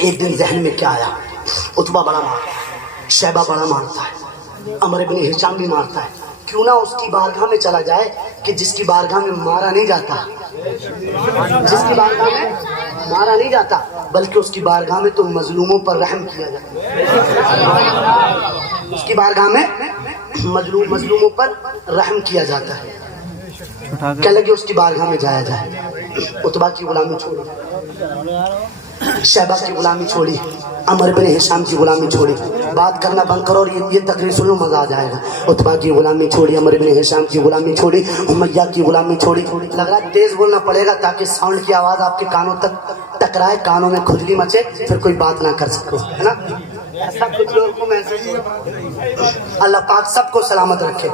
ایک دن ذہن میں کیا آیا, عتبہ بڑا مارتا ہے, شیبہ بڑا مارتا ہے, عمر ابن ہشام بھی مارتا ہے, کیوں نہ اس کی بارگاہ میں چلا جائے کہ جس کی بارگاہ میں مارا نہیں جاتا, جس کی بارگاہ میں مارا نہیں جاتا بلکہ اس کی بارگاہ میں تو مظلوموں پر رحم کیا جاتا ہے, اس کی بارگاہ میں مظلوموں پر رحم کیا جاتا ہے. کہنے لگے اس کی بارگاہ میں جایا جائے. عتبہ کی غلامی چھوڑی, شیبہ کی غلامی چھوڑی, عمر بن ہشام کی غلامی چھوڑی. بات کرنا بند کرو اور یہ تقریر سن لو, مزہ آ جائے گا. عتبہ کی غلامی چھوڑی, عمر بن ہشام کی غلامی چھوڑی, امیہ کی غلامی چھوڑی. لگ رہا ہے تیز بولنا پڑے گا تاکہ ساؤنڈ کی آواز آپ کے کانوں تک ٹکرائے, کانوں میں کھجلی مچے, پھر کوئی بات نہ کر سکو, ہے نا. ایسا کچھ لوگوں کو محسوس, اللہ پاک سب کو سلامت رکھے.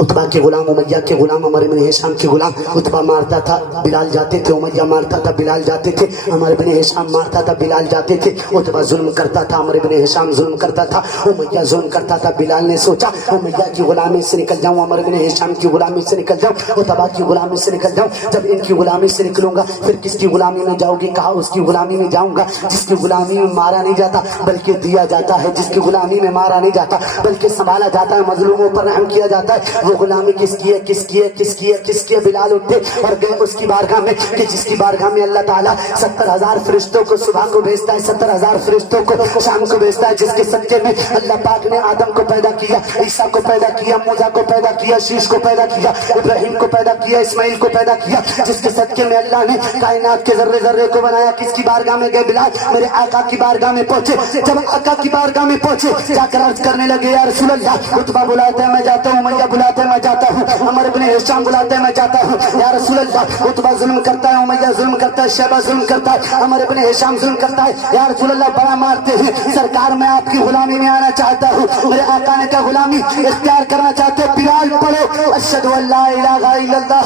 عتبہ کے غلام, امیہ کے غلام, عمر بن ہشام کے غلام. عتبہ مارتا تھا, بلال جاتے تھے, امیہ مارتا تھا, بلال جاتے تھے, عمر بن ہشام مارتا تھا, بلال جاتے تھے. عتبہ ظلم کرتا تھا, عمر بن ہشام ظلم کرتا تھا, امیہ ظلم کرتا تھا. بلال نے سوچا امیہ کی غلامی سے نکل جاؤں, عمر بن ہشام کی غلامی سے نکل جاؤں, عتبہ کی غلامی سے نکل جاؤں. جب ان کی غلامی سے نکلوں گا پھر کس کی غلامی میں جاؤں گی؟ کہا اس کی غلامی میں جاؤں گا جس کی غلامی میں مارا نہیں جاتا بلکہ دیا جاتا ہے, جس کی غلامی میں مارا نہیں جاتا بلکہ سنبھالا جاتا ہے, مظلوموں پر رحم کیا جاتا ہے. وہ غلامی کس کی ہے, کس کی ہے, کس کی ہے, کس کی ہے؟ بلال اٹھے اور گئے اس کی بارگاہ میں کہ جس کی بارگاہ میں اللہ تعالیٰ 70,000 فرشتوں کو صبح کو بھیجتا ہے, 70,000 فرشتوں کو شام کو بھیجتا ہے, جس کے صدقے میں اللہ پاک نے آدم کو پیدا کیا, عیسیٰ کو پیدا کیا, موسیٰ کو پیدا کیا, شیش کو پیدا کیا, ابراہیم کو پیدا کیا, اسماعیل کو پیدا کیا, جس کے صدقے میں اللہ نے کائنات کے ذرے ذرے کو بنایا. کس کی بارگاہ میں گئے؟ بلال میرے آقا کی بارگاہ میں پہنچے. جب آقا کی بارگاہ میں پہنچے جا کر عرض کرنے لگے یا رسول اللہ, عتبہ بلاتے ہیں میں جاتا ہوں, امیہ بلاتے ہیں میں جاتا ہوں, عمر بن ہشام بلاتے ہیں میں جاتا ہوں. یا رسول اللہ عتبہ ظلم کرتا ہے, امیہ ظلم کرتا ہے, شیبہ ظلم کرتا ہے, عمر بن ہشام ظلم کرتا ہے. یا رسول اللہ بڑا مارتے ہیں, سرکار میں آپ کی غلامی میں آنا چاہتا ہوں, میرے آقا نے کہا غلامی اختیار کرنا چاہتے ہیں, بلال پڑھو اشہد ان لا الہ الا اللہ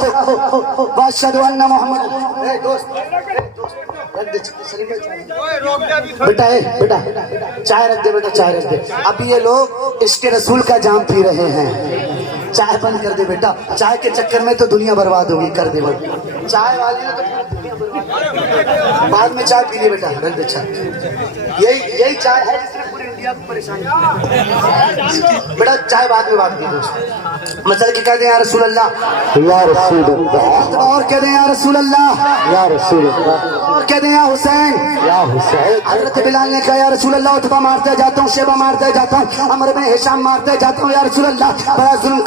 واشہد ان محمد. بیٹا بیٹا چائے رکھ دے, بیٹا چائے رکھ دے. ابھی یہ لوگ عشق رسول کا جام پی رہے ہیں, چائے بند کر دے بیٹا. چائے کے چکر میں تو دنیا برباد ہوگی, کر دے بند. چائے والے نے تو دنیا برباد, بعد میں چائے پی لے بیٹا, رکھ دے چائے. یہی چائے ہے جس نے پوری انڈیا کو پریشان کیا. بیٹا چائے بعد میں بات کی, مثلا کہ کہہ دیں یا رسول اللہ, یا رسول اللہ, اور کہہ دیں یا رسول اللہ, یا رسول اللہ, اور کہہ دیں یا حسین, یا حسین. حضرت بلال نے کہا یا رسول اللہ عتبہ مارتے جاتا ہوں, شیبہ مارتے جاتا ہوں, عمر بن ہشام مارتے جاتا ہوں. یا رسول اللہ بڑا ظلم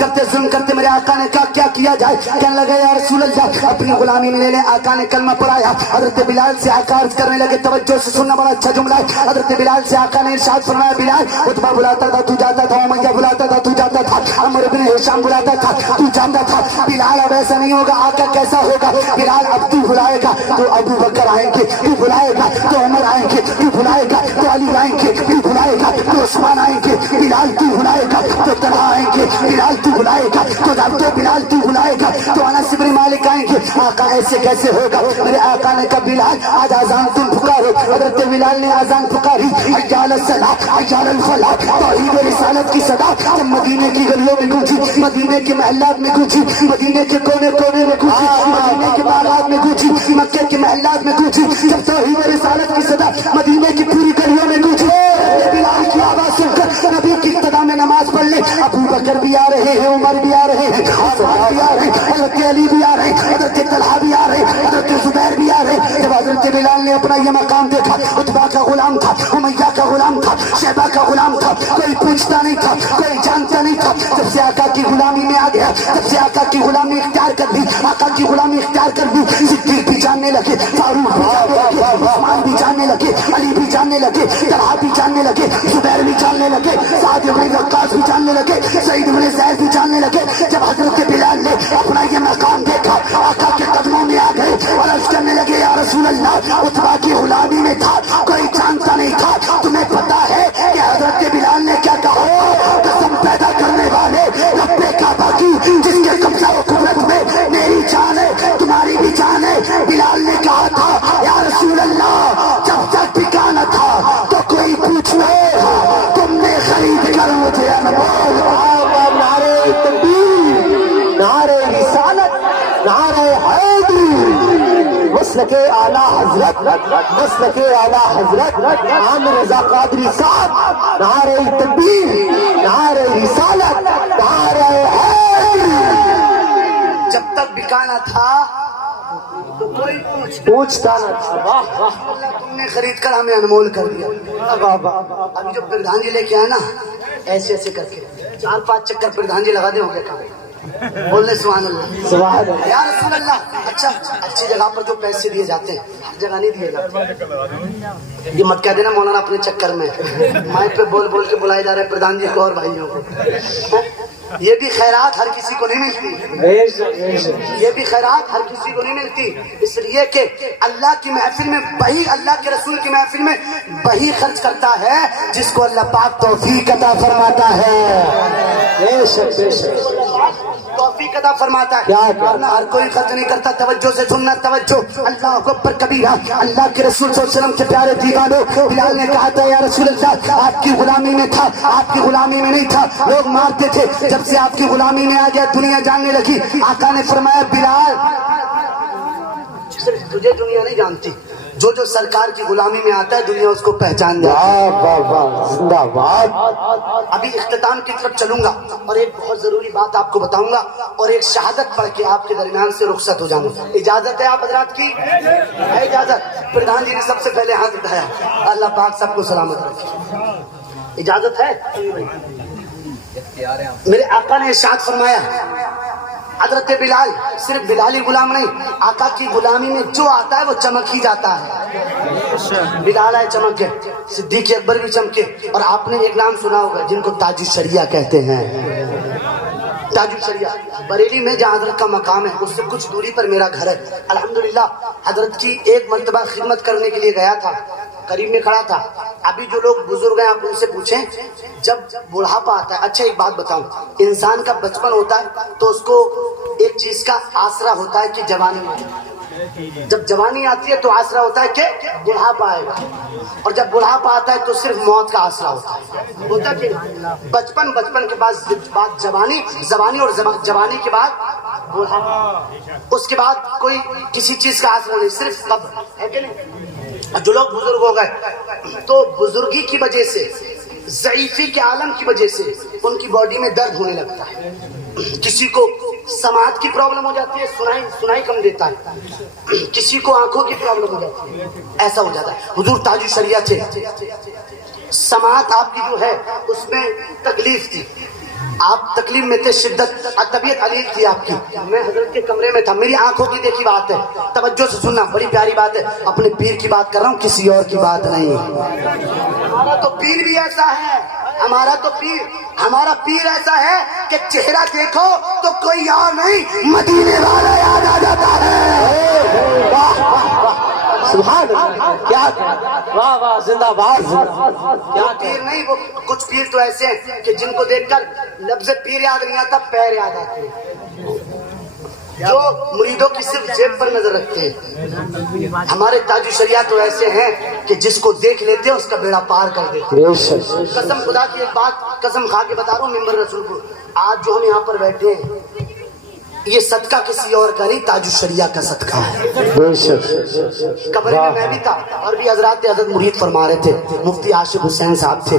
کرتے میرے آقا نے کہا کیا کیا جائے؟ کہنے لگے یا رسول اللہ اپنی غلامی میں لے لیں. آقا نے کلمہ پڑھایا. حضرت بلال سے آقا عرض کرنے لگے, توجہ سے سننا, بڑا اچھا جملہ ہے. حضرت بلال سے آقا نے ارشاد فرمایا, بلال عتبہ بلاتا تھا تو جاتا تھا, امیہ بلاتا تھا تو جاتا تھا, عمر بن ہشام بلاتا تھا تو جاتا تھا. بلال اب ایسا نہیں ہوگا. آقا کیسا ہوگا؟ بلال اب تو بلائے گا تو ابو بکر آئیں گے, تو بلائے گا تو عمر آئیں گے, تو بلائے گا تو علی آئیں گے, تو بلائے گا تو عثمان آئیں گے. بلال تو بلائے گا تو طلحہ آئیں گے, بلال تو بلائے گا تو بلال تو بلائے گا تو انس بن مالک آئیں گے. آقا ایسے کیسے ہوگا؟ میرے آقا نے کہا بلال آج اذان تم پکارو. حضرت بلال نے اذان پکاری, حی علی الصلاۃ حی علی الفلاح, توحید رسالت کی صدا جب مدینے کی گلیوں میں گونجی, مدینے کے محلات میں گونجی, مدینے کے کونے کونے میں گونجی, مدینے کے باغات میں گونجی, مکے کے محلات میں گونجی, جب توحید رسالت کی صدا مدینے کی پوری گلیوں میں گونجی. بلال کی آواز سن کر نبی کی اقتدا میں نماز پڑھ لے. ابو بکر بھی آ رہے ہیں, عمر بھی آ رہے ہیں, عثمان بھی آ رہے ہیں, حضرت علی بھی آ رہے ہیں, حضرت طلحہ بھی آ رہے ہیں, حضرت زبیر بھی آ رہے ہیں. جب حضرت بلال نے اپنا یہ مقام دیکھا, عتبہ کا غلام تھا, امیہ کا غلام تھا, شیبہ کا غلام تھا, کوئی پوچھتا نہیں تھا, کوئی جانتا نہیں تھا. جب سے آقا کی غلامی میں آ گیا, جب سے آقا کی غلامی اختیار کر لی, آقا کی غلامی اختیار کر لی, صدیق بھی جاننے لگے, فاروق بھی جاننے لگے, عثمان بھی جاننے لگے, علی بھی جاننے لگے, طلحہ بھی جاننے لگے, زبیر بھی جاننے لگے, سعد بن وقاص بھی جاننے لگے, سعید بن زید بھی جاننے لگے. جب حضرت بلال نے اپنا یہ مقام دیکھا, آقا کے قدموں میں آ گئے اور عرض کرنے لگے یا رسول اللہ عتبہ کی غلامی میں تھا, کوئی جانتا نہیں تھا, تمہیں پتا ہے کہ حضرت بلال نے کیا کہا؟ قسم پیدا کرنے والے رب کعبہ کی جس کے قبضہ و قدرت میں میری جان ہے, تمہاری بھی جان ہے. بلال نے کہا تھا یا رسول اللہ جب تک ٹھکانا تھا تو کوئی پوچھ رہے تھا, تم نے خرید کر مجھے انمول. نعرے تکبیر, مسلک اعلی حضرت مسلک اعلی حضرت عامر رضا قادری صاحب، نعرہ تکبیر، نعرہ رسالت، نعرہ حیدر۔ جب تک بکانا تھا تو کوئی پوچھتا نہ تھا۔ واہ واہ اللہ تم نے خرید کر ہمیں انمول کر دیا۔ واہ واہ۔ ابھی جو پردھان جی لے کے آئے نا، ایسے ایسے کر کے 4-5 چکر پردھان جی لگا دے ہو گیا کام۔ بولنے سبحان اللہ، سبحان اللہ۔ یا رسول اللہ۔ اچھا اچھی جگہ پر جو پیسے دیے جاتے ہیں ہر جگہ نہیں دیے جاتے۔ یہ مت کہہ دینا مولانا اپنے چکر میں مائک پہ بول بول کے بلائے جا رہے ہیں پردھان جی کو اور بھائیوں کو۔ یہ بھی خیرات ہر کسی کو نہیں ملتی، یہ بھی خیرات ہر کسی کو نہیں ملتی، اس لیے کہ اللہ کی محفل میں وہی، اللہ کے رسول کی محفل میں وہی خرچ کرتا ہے جس کو اللہ پاک توفیق عطا فرماتا ہے۔ بے شک بے شک، توفیق عطا فرماتا ہے، ورنہ ہر کوئی خرچ نہیں کرتا۔ توجہ سے سننا، توجہ، اللہ اکبر کبیرہ۔ اللہ کے رسول صلی اللہ علیہ وسلم کے پیارے دیوانوں، بلال نے کہا تھا یا رسول اللہ آپ کی غلامی میں تھا، آپ کی غلامی میں نہیں تھا، لوگ مارتے تھے، جب سے آپ کی غلامی میں آ گیا دنیا جاننے لگی۔ آقا نے فرمایا بلال صرف تجھے دنیا نہیں جانتی، جو جو سرکار کی غلامی میں آتا ہے دنیا اس کو پہچان جاتی ہے۔ واہ واہ واہ، زندہ باد۔ ابھی اختتام کی طرف چلوں گا اور ایک بہت ضروری بات آپ کو بتاؤں گا اور ایک شہادت پڑھ کے آپ کے درمیان سے رخصت ہو جاؤں گا۔ اجازت ہے آپ حضرات کی؟ ہے اجازت؟ پردھان جی نے سب سے پہلے ہاتھ اٹھایا، اللہ پاک سب کو سلامت رکھے۔ اجازت ہے؟ میرے آقا نے ارشاد فرمایا حضرت بلال صرف بلالی غلام نہیں، آقا کی غلامی میں جو آتا ہے وہ چمک ہی جاتا ہے۔ بلال آئے چمک کے، صدیق اکبر بھی چمکے، اور آپ نے ایک نام سنا ہوگا جن کو تاج الشریعہ کہتے ہیں۔ تاج الشریعہ بریلی میں جہاں حضرت کا مقام ہے اس سے کچھ دوری پر میرا گھر ہے۔ الحمدللہ حضرت کی ایک مرتبہ خدمت کرنے کے لیے گیا تھا، قریب میں کھڑا تھا۔ ابھی جو لوگ بزرگ ہیں آپ ان سے پوچھیں جب بڑھاپا آتا ہے، اچھا ایک بات بتاؤں، انسان کا بچپن ہوتا ہے تو اس کو ایک چیز کا آسرا ہوتا ہے کہ جوانی میں، جب جوانی آتی ہے تو آسرا ہوتا ہے کہ بڑھاپا آئے گا، اور جب بڑھاپا آتا ہے تو صرف موت کا آسرا ہوتا ہے کہ بچپن کے بعد جوانی اور جوانی کے بعد بڑھاپا، اس کے بعد کوئی کسی چیز کا آسرا نہیں، صرف قبر ہے کہ نہیں۔ جو لوگ بزرگ ہو گئے تو بزرگی کی وجہ سے، ضعیفی کے عالم کی وجہ سے ان کی باڈی میں درد ہونے لگتا ہے، کسی کو سماعت کی پرابلم ہو جاتی ہے، سنائی کم دیتا ہے، کسی کو آنکھوں کی پرابلم ہو جاتی ہے، ایسا ہو جاتا ہے۔ حضور تاج الشریعہ تھے، سماعت آپ کی جو ہے اس میں تکلیف تھی، آپ تکلیف میں تھے، شدت، طبیعت علیل تھی آپ کی۔ میں حضرت کے کمرے میں تھا، میری آنکھوں کی دیکھی بات ہے، توجہ سے سننا، بڑی پیاری بات ہے، اپنے پیر کی بات کر رہا ہوں، کسی اور کی بات نہیں۔ ہمارا تو پیر بھی ایسا ہے، ہمارا پیر ایسا ہے کہ چہرہ دیکھو تو کوئی اور نہیں، مدینے والا یاد آ جاتا ہے۔ سبحان اللہ، کیا واہ واہ، زندہ باد۔ کیا پیر نہیں، وہ کچھ پیر تو ایسے ہیں کہ جن کو دیکھ کر لفظ پیر یاد نہیں آتا، پیر یاد آتے ہیں، جو مریدوں کی صرف جیب پر نظر رکھتے ہیں۔ ہمارے تاج الشریعہ تو ایسے ہیں کہ جس کو دیکھ لیتے ہیں اس کا بیڑا پار کر دیتے ہیں۔ قسم خدا کی ایک بات قسم کھا کے بتا رہا ہوں ممبر رسول کو، آج جو ہم یہاں پر بیٹھے ہیں یہ صدقہ کسی اور کا نہیں، تاج الشریعہ کا صدقہ ہے۔ کمرے میں بھی تھا اور بھی حضرات حضرت مرید فرما رہے تھے، مفتی عاشق حسین صاحب تھے،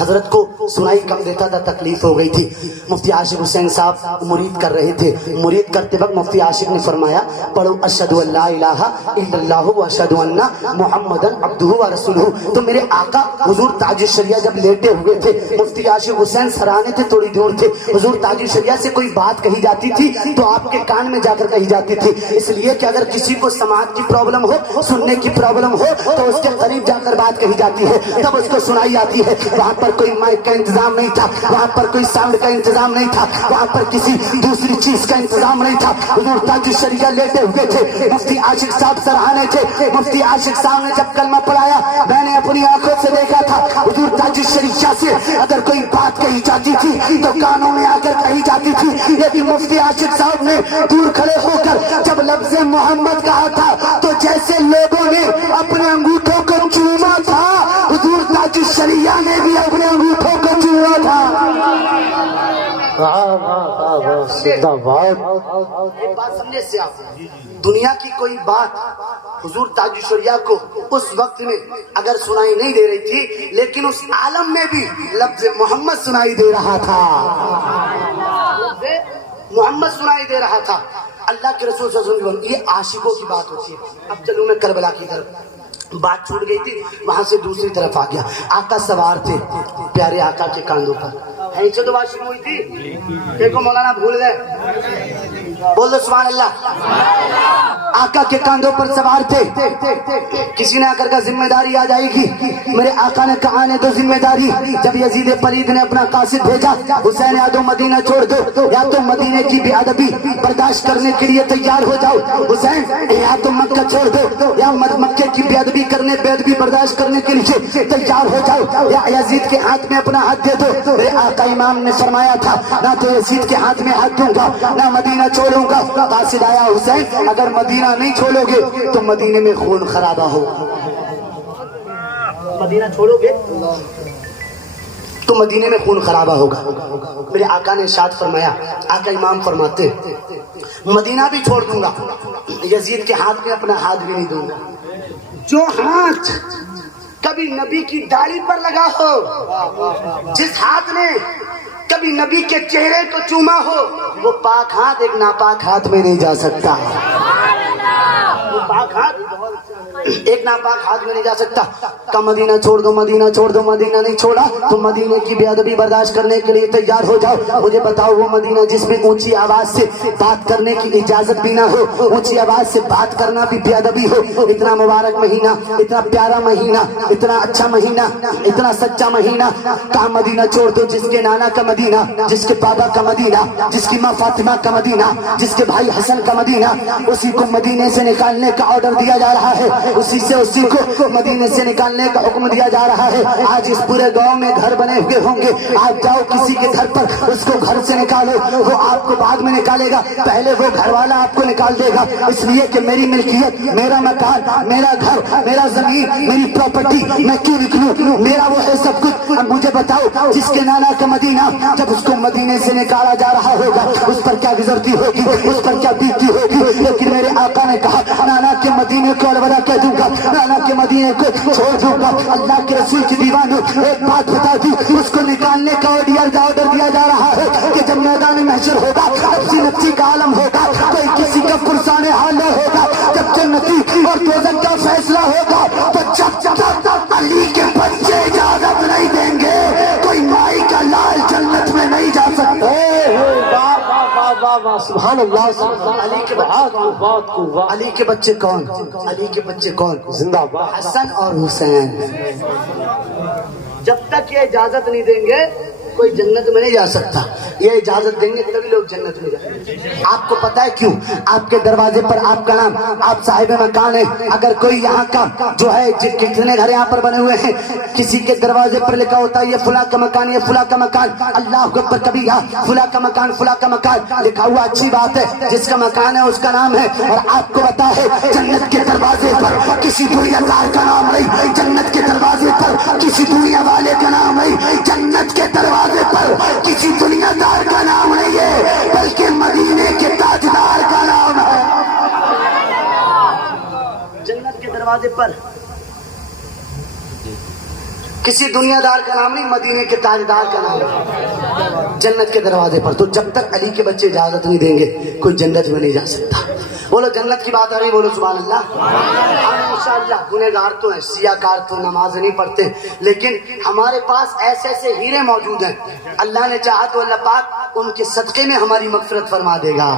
حضرت کو سنائی کم دیتا تھا، تکلیف ہو گئی تھی، مفتی عاشق حسین صاحب مرید کر رہے تھے، مرید کرتے وقت مفتی عاشق نے فرمایا پڑھو اشہدو ان لا الہ الا اللہ و اشہدو ان محمدن عبدہ و رسولہ۔ تو میرے آقا حضور تاج الشریعہ جب لیٹے ہوئے تھے، مفتی عاشق حسین سرانے تھے، تھوڑی دور تھے، حضور تاج الشریعہ سے کوئی بات کہی جاتی تھی تو آپ کے کان میں جا کر کہی جاتی تھی، اس لیے کہ اگر کسی کو سماعت کی پرابلم ہو، سننے کی پرابلم ہو تو اس کے قریب جا کر بات کہی جاتی ہے، تب اس کو سنائی آتی ہے۔ وہاں پر کوئی مائک کا انتظام نہیں تھا، وہاں پر کوئی ساؤنڈ کا انتظام نہیں تھا، وہاں پر کسی دوسری چیز کا انتظام نہیں تھا۔ حضور تاج الشریعہ لیٹے ہوئے تھے، مفتی عاشق صاحب سراہانے تھے، مفتی عاشق صاحب نے جب کلمہ پڑھایا میں نے اپنی آنکھوں سے دیکھا تھا، حضور تاج الشریعہ سے اگر کوئی بات کہی جاتی تھی تو کانوں میں آ کر کہی جاتی تھی، لیکن مفتی عاشق صاحب نے دور کھڑے ہو کر جب لفظ محمد کہا تھا تو جیسے لوگوں نے اپنے انگوٹھوں کو چوما تھا، حضور تاج الشریعہ نے بھی اپنے انگوٹھوں کو چوما تھا۔ زندہ باد. ایک بات سمجھے سے آپ، دنیا کی کوئی بات حضور تاج الشریعہ کو اس وقت میں اگر سنائی نہیں دے رہی تھی، لیکن اس عالم میں بھی لفظ محمد سنائی دے رہا تھا. لفظ محمد سنائی دے رہا تھا. اللہ کے رسول صلی اللہ علیہ وسلم، یہ عاشقوں کی بات ہوتی ہے. اب چلوں میں کربلا کی طرف، بات چھوٹ گئی تھی، وہاں سے دوسری طرف آ گیا. آقا سوار تھے پیارے آقا کے کاندھوں پر. ایسے تو بات شروع ہوئی تھی، دیکھو مولانا بھول گئے. بول دو سبحان اللہ. آقا کے کاندھوں پر سوار تھے. کسی نے آ کر کہا ذمہ داری آ جائے گی. میرے آقا نے کہا آنے دو ذمہ داری. جب یزید پلید نے اپنا قاصد بھیجا، حسین یا تو مدینہ چھوڑ دو یا تو مدینے کی بے ادبی برداشت کرنے کے لیے تیار ہو جاؤ. حسین یا تو مکہ چھوڑ دو یا مکے کی بے ادبی برداشت کرنے کے لیے تیار ہو جاؤ، یا یزید کے ہاتھ میں اپنا ہاتھ دے دو. میرے آقا امام نے فرمایا تھا نہ تو یزید کے ہاتھ میں ہاتھ دوں گا نہ مدینہ چھوڑوں گا. قاصد آیا، حسین اگر مدینہ نہیں چھوڑو گے تو مدینے میں خون خرابہ ہوگا. مدینہ چھوڑو گے تو مدینے میں خون خرابہ ہوگا. میرے آقا نے ارشاد فرمایا، آقا امام فرماتے مدینہ بھی چھوڑ دوں گا، یزید کے ہاتھ میں اپنا ہاتھ بھی نہیں دوں گا. جو ہاتھ کبھی نبی کی داڑھی پر لگا ہو، جس ہاتھ نے کبھی نبی کے چہرے کو چوما ہو، وہ پاک ہاتھ ایک ناپاک ہاتھ میں نہیں جا سکتا. وہ پاک ہاتھ ایک ناپاک ہاتھ میں نہیں جا سکتا. کہ مدینہ چھوڑ دو، مدینہ چھوڑ دو. مدینہ نہیں چھوڑا تو مدینے کی بے ادبی برداشت کرنے کے لیے تیار ہو جاؤ. مجھے بتاؤ وہ مدینہ جس میں اونچی آواز سے بات کرنے کی اجازت بھی نہ ہو، اونچی آواز سے بات کرنا بھی بے ادبی ہو، اتنا مبارک مہینہ، اتنا پیارا مہینہ، اتنا اچھا مہینہ، اتنا سچا مہینہ. کہاں مدینہ چھوڑ دو جس کے نانا کا مدینہ، جس کے بابا کا مدینہ، جس کی ماں فاطمہ کا مدینہ، جس کے بھائی حسن کا مدینہ. اسی کو مدینے سے نکالنے کا آرڈر دیا جا رہا ہے، اسی کو مدینے سے نکالنے کا حکم دیا جا رہا ہے. آج اس پورے گاؤں میں گھر بنے ہوئے ہوں گے، آپ جاؤ کسی کے گھر پر، اس کو گھر سے نکالو، وہ آپ کو بعد میں نکالے گا، پہلے وہ گھر والا آپ کو نکال دے گا. اس لیے کہ میری ملکیت، میرا مکان، میرا گھر، میرا زمین، میری پراپرٹی میں کیوں نکلوں؟ میرا وہ ہے سب کچھ. اب مجھے بتاؤ جس کے نانا کا مدینہ، جب اس کو مدینے سے نکالا جا رہا ہوگا اس پر کیا گزرتی ہوگی، اس پر کیا بیتتی ہوگی. لیکن میرے آقا نے کہا نانا کے مدینے کو الوداع کہہ دوں گا، نانا کے مدینے کو چھوڑ دوں گا. اللہ کے رسول کی دیوانوں ایک بات بتا دوں، اس کو نکالنے کا آرڈر دیا جا رہا ہے کہ جب میدان محشر ہوگا، نفسی نفسی کا عالم ہوگا، کوئی کسی کا پرسان حال نہ ہوگا. جب جنتی اور دوزخ کا فیصلہ ہوگا تو جب علی کے بچے اجازت نہیں دیں گے، کوئی مائی کا لال جنت میں نہیں جا سکتے. سبحان اللہ. علی کے بچے کون؟ علی کے بچے کون؟ زندہ باد. حسن اور حسین. جب تک یہ اجازت نہیں دیں گے کوئی جنت میں نہیں جا سکتا. یہ اجازت دیں گے تبھی لوگ جنت میں جائیں گے. آپ کو پتا ہے کیوں؟ آپ کے دروازے پر آپ کا نام، آپ صاحب مکان ہے. اگر کوئی یہاں کا جو ہے کتنے گھر یہاں پر بنے ہوئے ہیں، کسی کے دروازے پر لکھا ہوتا ہے یہ فلاں کا مکان، یہ فلاں کا مکان. اللہ اکبر کبھی یہاں فلاں کا مکان، فلاں کا مکان لکھا ہوا اچھی بات ہے، جس کا مکان ہے اس کا نام ہے. اور آپ کو پتا ہے جنت کے دروازے پر کسی دنیا دار کا نام نہیں، جنت کے دروازے پر کسی دنیا والے کا نام نہیں، جنت کے دروازے پر کسی دنیا دار کا نام نہیں ہے، بلکہ مدینے کے تاجدار کا نام ہے. جنت کے دروازے پر کسی دنیا دار کا نام نہیں، مدینے کے تاجدار کا نام ہے جنت کے دروازے پر. تو جب تک علی کے بچے اجازت نہیں دیں گے کوئی جنت میں نہیں جا سکتا. بولو جنت کی بات آ رہی، بولو سبحان اللہ. ہم انشاءاللہ گنہگار تو ہیں، سیاہ کار تو، نماز نہیں پڑھتے، لیکن ہمارے پاس ایسے ایسے ہیرے موجود ہیں. اللہ نے چاہا تو اللہ پاک ان کے صدقے میں ہماری مغفرت فرما دے گا.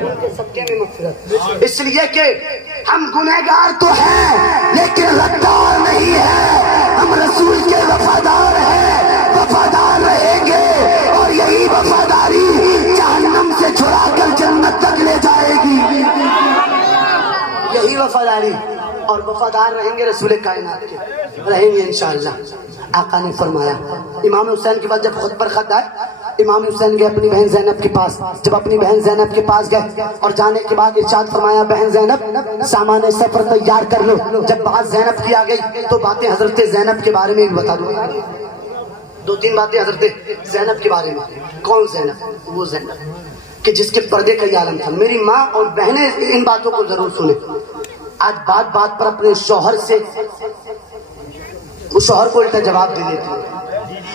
ان کے صدقے میں مغفرت، اس لیے کہ ہم گنہگار تو ہیں لیکن غدار نہیں ہیں. ہم رسول کے وفادار ہیں، وفادار رہیں گے، اور یہی وفاداری جہنم سے چھڑا کر جنت تک لے جائے گی. یہی وفاداری، اور وفادار رہیں گے رسول کائنات کے، رہیں گے انشاءاللہ. آقا نے فرمایا، امام حسین کے بعد جب خود پر خط آئے، امام حسین گئے اپنی بہن زینب کے پاس. جب اپنی بہن زینب کے پاس گئے اور جانے کے بعد ارشاد فرمایا بہن زینب سامان سفر تیار کر لو. جب بات زینب کی آ گئی تو باتیں حضرت زینب کے بارے میں بتا دوں، دو تین باتیں حضرت زینب کے بارے میں. کون زینب؟ وہ زینب کہ جس کے پردے کا یہ عالم تھا. میری ماں اور بہنیں ان باتوں کو ضرور سنیں. آج بات بات پر اپنے شوہر سے اس شوہر کو الٹا جواب دے دیتی ہیں.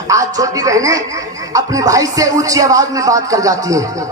آج چھوٹی بہنیں اپنے بھائی سے اونچی آواز میں بات کر جاتی ہیں.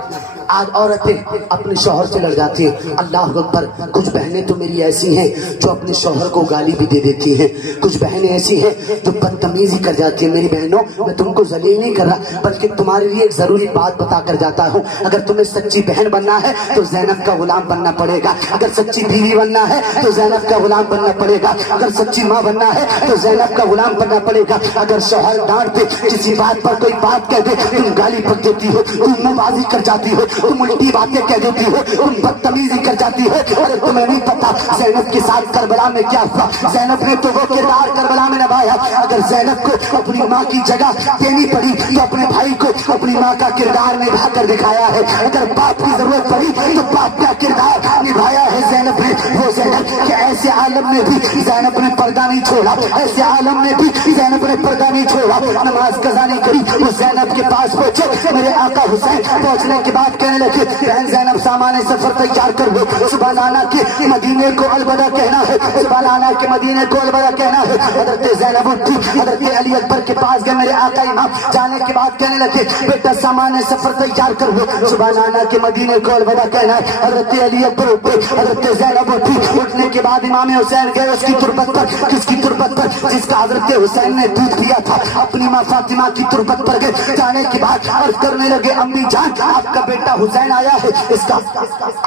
آج عورتیں اپنے شوہر سے لڑ جاتی ہیں. اللہ اکبر. کچھ بہنیں تو میری ایسی ہیں جو اپنے شوہر کو گالی بھی دے دیتی ہیں. کچھ بہنیں ایسی ہیں جو بدتمیزی کر جاتی ہیں. میری بہنوں میں تم کو ذلیل نہیں کر رہا بلکہ تمہارے لیے ایک ضروری بات بتا کر جاتا ہوں. اگر تمہیں سچی بہن بننا ہے تو زینب کا غلام بننا پڑے گا. اگر سچی بیوی بننا ہے تو زینب کا غلام بننا پڑے گا. اگر سچی ماں بننا ہے تو زینب کا غلام بننا پڑے گا. اگر شوہر ڈانٹ دے کسی بات پر کوئی بات کہہ دے تم گالی پک دیتی ہو, تم منہ بازی کر جاتی ہو, تم الٹی باتیں کہہ دیتی ہو, تم بدتمیزی کر جاتی ہو. ارے تمہیں نہیں پتا زینب کے ساتھ کربلا میں کیا ہوا. زینب نے تو وہ کردار کربلا میں نبھایا. اگر زینب کو اپنی ماں کی جگہ دینی پڑی تو اپنے بھائی کو اپنی ماں کا کردار نبھا کر دکھایا ہے. اگر باپ کی ضرورت پڑی تو باپ کا کردار نبھایا ہے زینب نے. وہ زینب کہ ایسے عالم میں بھی زینب نے پردہ نہیں چھوڑا, ایسے عالم میں بھی زینب نے پردہ نہیں چھوڑا. نماز قضا نہیں کری. وہ زینب کے پاس پہنچے میرے آقا حسین. پہنچنے کے بعد کہنے لگے بہن زینب سامان سفر تیار کر لو, صبح لانا کے مدینے کو الوداع کہنا ہے, صبح لانا کے مدینے کو الوداع کہنا ہے. حضرت زینب اٹھی, حضرت علی اکبر کے پاس گئے میرے آقا امام. جانے کے بعد کہنے لگے بیٹا سامان سفر تیار کر لو, صبح لانا کے مدینے کو الوداع کہنا ہے. حضرت علی اکبر اٹھے, حضرت زینب اٹھی. اٹھنے کے بعد امام حسین گئے اس کی تربت پر. کس کی تربت پر؟ جس کا حضرت حسین نے دودھ پیا تھا. اپنی ماں فاطمہ کی تربت پر گئے. جانے کے بعد عرض کرنے لگے امی جان آپ کا بیٹا حسین آیا ہے, اس کا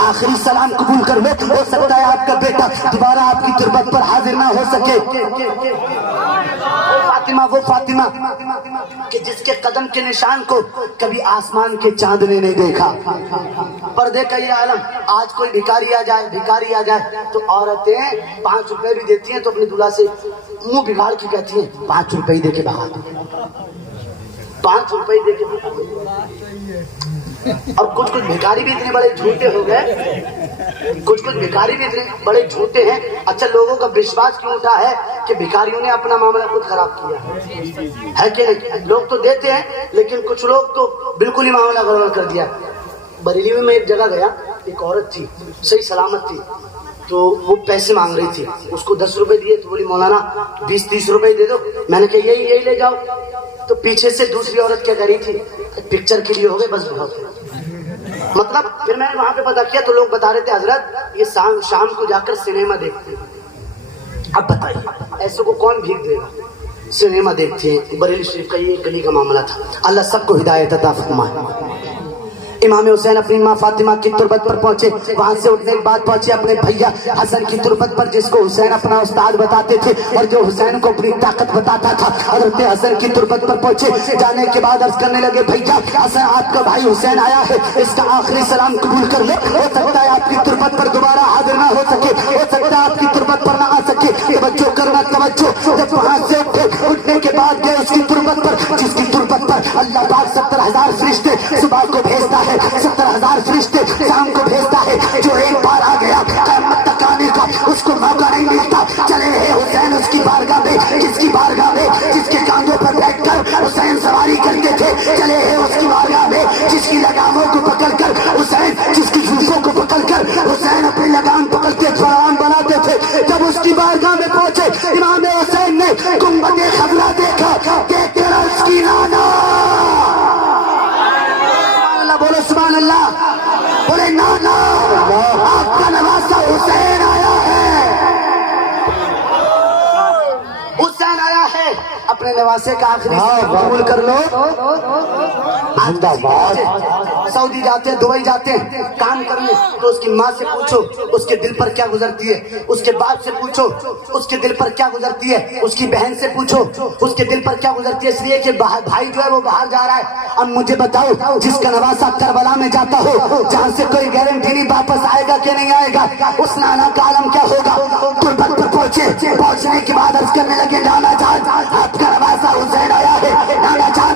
آخری سلام قبول کر لو. ہو سکتا ہے آپ کا بیٹا دوبارہ آپ کی تربت پر حاضر نہ ہو سکے. وہ فاطمہ کہ جس کے قدم کے نشان کو کبھی آسمان کے چاند نے نہیں دیکھا. پردے کا یہ عالم. آج کوئی بھکاری آ جائے تو عورتیں 5 روپے بھی دیتی ہیں تو اپنے دلہا سے منہ بگاڑ کے کہتی ہیں 5 روپے دے کے بہا دو, 5 روپے دے کے بہا دو. اور کچھ بھکاری بھی اتنے بڑے جھوٹے ہو گئے, کچھ بھکاری بھی اتنے بڑے جھوٹے ہیں. اچھا لوگوں کا وشواس کیوں اٹھا ہے کہ بھکاریوں نے اپنا معاملہ خود خراب کیا ہے کہ نہیں. لوگ تو دیتے ہیں لیکن کچھ لوگ تو بالکل ہی معاملہ گڑبڑ کر دیا. بریلی میں ایک جگہ گیا, ایک عورت تھی صحیح سلامت تھی, تو وہ پیسے مانگ رہی تھی. اس کو 10 روپے دیے تو بولی مولانا 20-30 روپے دے دو. میں نے کہا یہی لے جاؤ. تو پیچھے سے دوسری عورت کیا کری تھی, پکچر کے لیے ہو گئے بس بہت. مطلب پھر میں نے وہاں پہ پتا کیا تو لوگ بتا رہے تھے حضرت یہ شام کو جا کر سنیما دیکھتے ہیں. اب بتائیے ایسے کو کون بھیگ دے گا. سنیما دیکھتے ہیں. بریلی شریف کا یہ گلی کا معاملہ تھا. اللہ سب کو ہدایت عطا فرمائے. امام حسین اپنی ماں فاطمہ کی تربت پر پہنچے. وہاں سے اٹھنے کے بعد پہنچے اپنے بھیا حسن کی تربت پر, جس کو حسین اپنا استاد بتاتے تھے اور جو حسین کو اپنی طاقت بتاتا تھا. حضرت حسن کی تربت پر پہنچے. جانے کے بعد عرض کرنے لگے بھیا حسن آپ کا بھائی حسین آیا ہے, اس کا آخری سلام قبول کر لے. ہو سکتا ہے آپ کی تربت پر دوبارہ حاضر نہ ہو سکے, ہو سکتا ہے آپ کی تربت پر نہ آ سکے. توجہ کرنا توجہ. جب وہاں سے اٹھنے کے بعد گئے اس کی تربت پر, جس کی تربت پر اللہ پاک 70,000 فرشتے صبح کو بھیجتا ہے, 70,000 فرشتے شام کو بھیجتا ہے. جو ایک بار آ گیا قیامت تک آنے کا اس کو موقع نہیں ملتا. چلے ہیں حسین اس کی بارگاہ میں, جس کی بارگاہ میں جس کے کاندھوں پر بیٹھ کر حسین سواری کرتے تھے. چلے ہیں اس کی بارگاہ میں جس کی لگاموں کو پکڑ کر حسین, جس کی جوتوں کو پکڑ کر حسین اپنی لگام پکڑتے فرعون بناتے تھے. جب اس کی بارگاہ میں پہنچے امام حسین نے گنبد خضرا دیکھا. کہتے رہا کی نانا بولو سبحان اللہ, بولے نانا آپ کا نواسا حسین آیا ہے, حسین آیا ہے. اپنے نواسے کا آخری قبول کر لو. سعودی جاتے ہیں, دبئی جاتے ہیں کام کرنے, تو اس کی ماں سے پوچھو اس کے دل پر کیا گزرتی ہے, اس کے باپ سے پوچھو اس کے دل پر کیا گزرتی ہے, اس کی بہن سے پوچھو اس کے دل پر کیا گزرتی ہے. اس لیے کہ بھائی جو ہے وہ باہر جا رہا ہے. اب مجھے بتاؤ جس کا نواسا کربلا میں جاتا ہو, جہاں سے کوئی گارنٹی نہیں واپس آئے گا کہ نہیں آئے گا, اس نانا کا عالم کیا ہوگا. تربت پر پہنچے. پہنچنے کے بعد عرض کرنے لگے نانا جان آپ کا نواسا حسین آیا ہے. نانا جان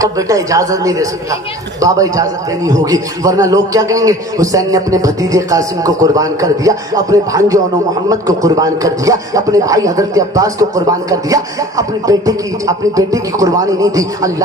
کب بیٹا اجازت نہیں دے سکتا، بابا اجازت دینی ہوگی ورنہ لوگ کیا کہیں گے، حسین نے اپنے بھتیجے قاسم کو قربان کر دیا، اپنے بھانجے انو محمد کو قربان کر دیا، اپنے بھائی حضرت عباس کو قربان کر دیا، اپنے بیٹے کی قربانی نہیں دی۔ اللہ